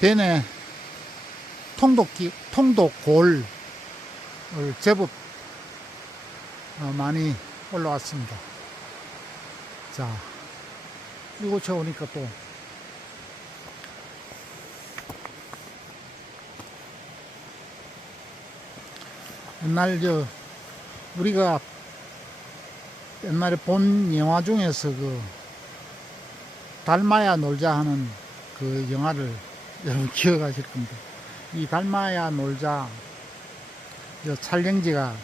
벤에 통독골을 제법 많이 올라왔습니다. 자, 이곳에 오니까 또 옛날 우리가 옛날에 본 영화 중에서 달마야 놀자 하는 그 영화를 여러분 기억하실 겁니다. 이 달마야 놀자 촬영지가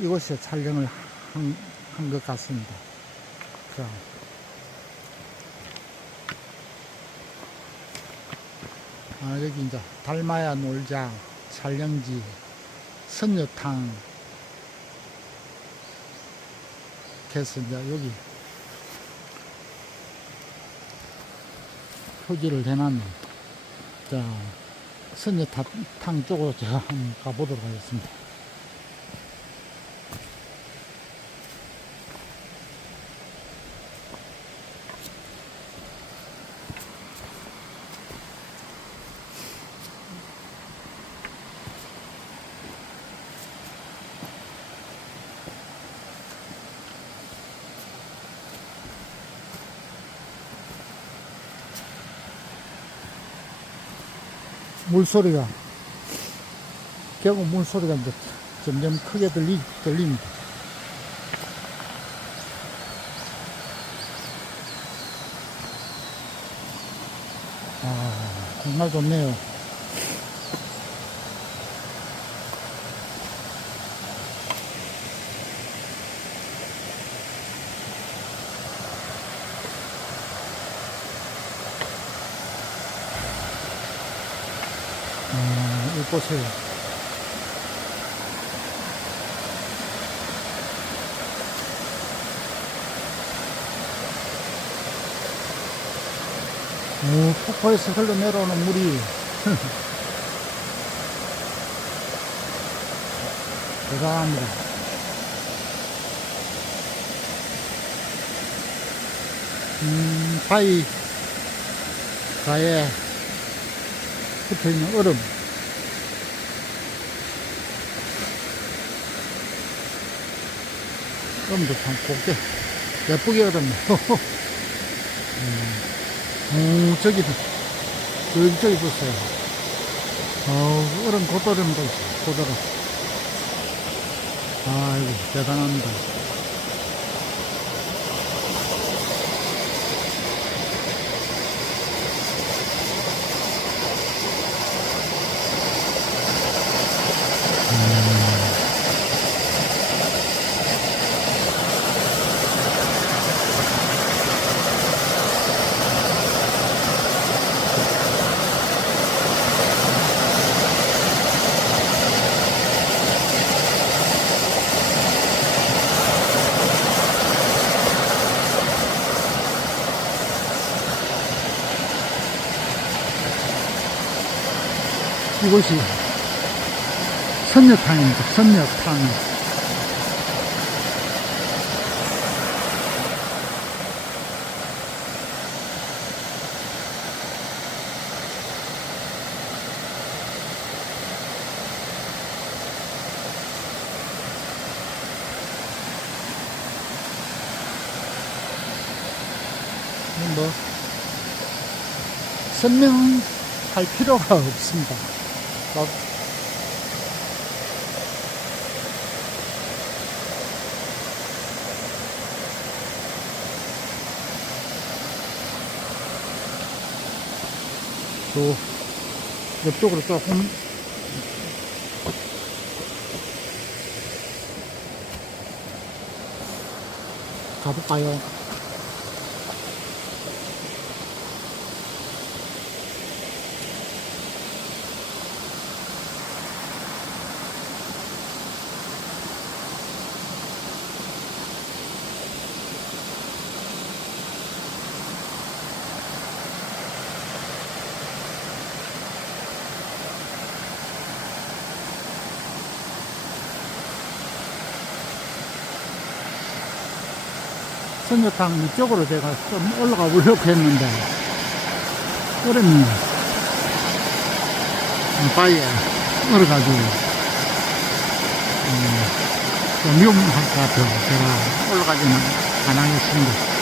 이곳에 촬영을 한 것 같습니다. 자, 여기 이제 달마야 놀자 촬영지 선녀탕 해서 이제 여기 표지를 해놨네. 자, 선녀탕 쪽으로 제가 한번 가보도록 하겠습니다. 물소리가, 계곡 물소리가 이제 점점 크게 들립니다. 정말 좋네요. 이곳에 폭포에서 흘러내려오는 물이 대단합니다. 바위 가에 붙어있는 얼음, 얼음도 참 곱게 예쁘게 얼었네. 저기 보세요. 얼음 고도름도 있어요. 고도름. 아이고, 대단합니다. 이곳이 선녀탕입니다. 선녀탕. 뭐 설명할 필요가 없습니다. 또 옆쪽으로 조금 가볼까요? 선녀탕 이쪽으로 제가 좀 올라가 보려고 했는데 얼음이 바위에 얼어가지고 좀 위험할 것 같아요. 제가 올라가지는 안 하겠습니다.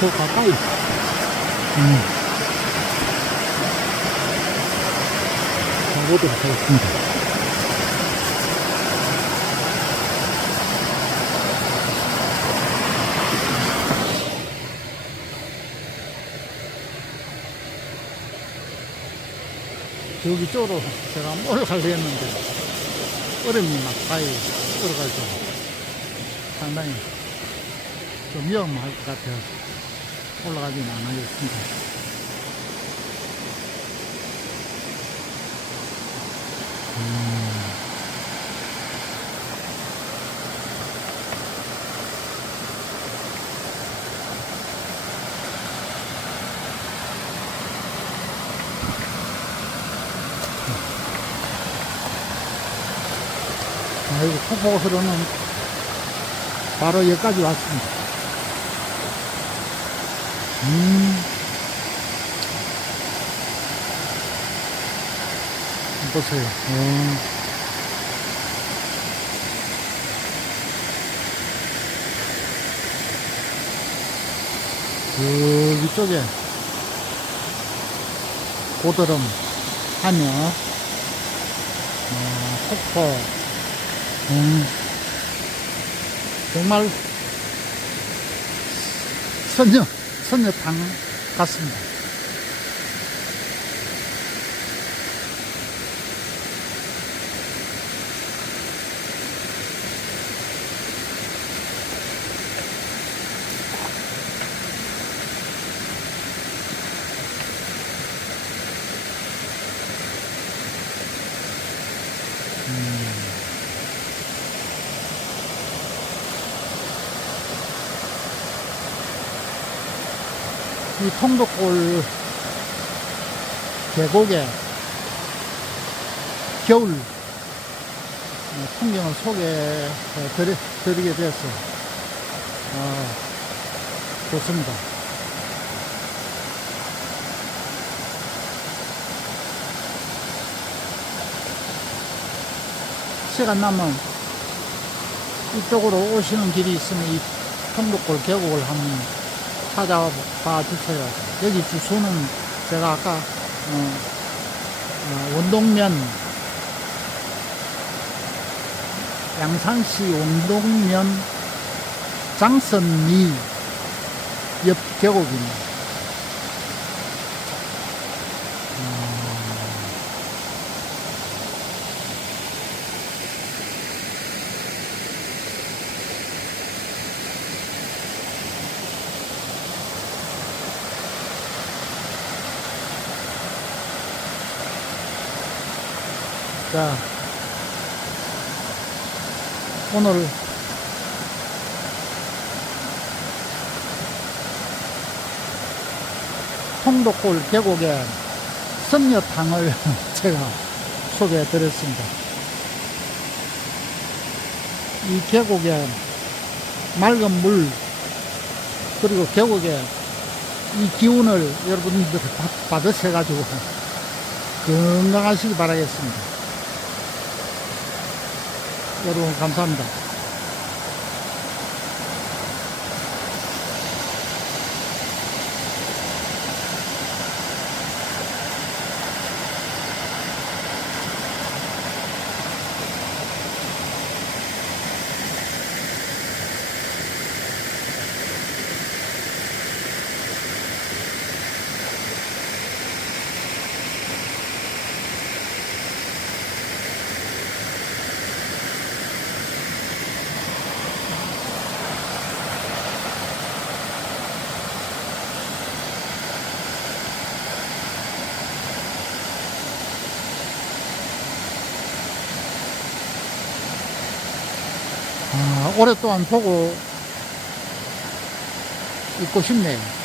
더 가까이. 가보도록 하겠습니다. 여기 쪽으로 제가 올라가려 했는데 얼음이 막 바위 얼어가지고 상당히 좀 위험할 것 같아요. 올라가지는 않겠습니다. 아이고, 폭포가 흐르는 바로 여기까지 왔습니다. 보세요. 여기 쪽에 고드름, 하녀, 폭포, 정말 선녀탕 같습니다. 이 통도골 계곡에 겨울 풍경을 소개해드리게 되어서 좋습니다. 시간 나면 이쪽으로 오시는 길이 있으면 이 통도골 계곡을 한번 찾아봐 주세요. 여기 주소는 제가 아까 원동면, 양산시 원동면 장선리 옆 계곡입니다. 자, 오늘 통도골 계곡의 선녀탕을 제가 소개해 드렸습니다. 이 계곡에 맑은 물, 그리고 계곡에 이 기운을 여러분들 받으셔가지고 건강하시기 바라겠습니다. 여러분 감사합니다. 오랫동안 보고 있고 싶네요.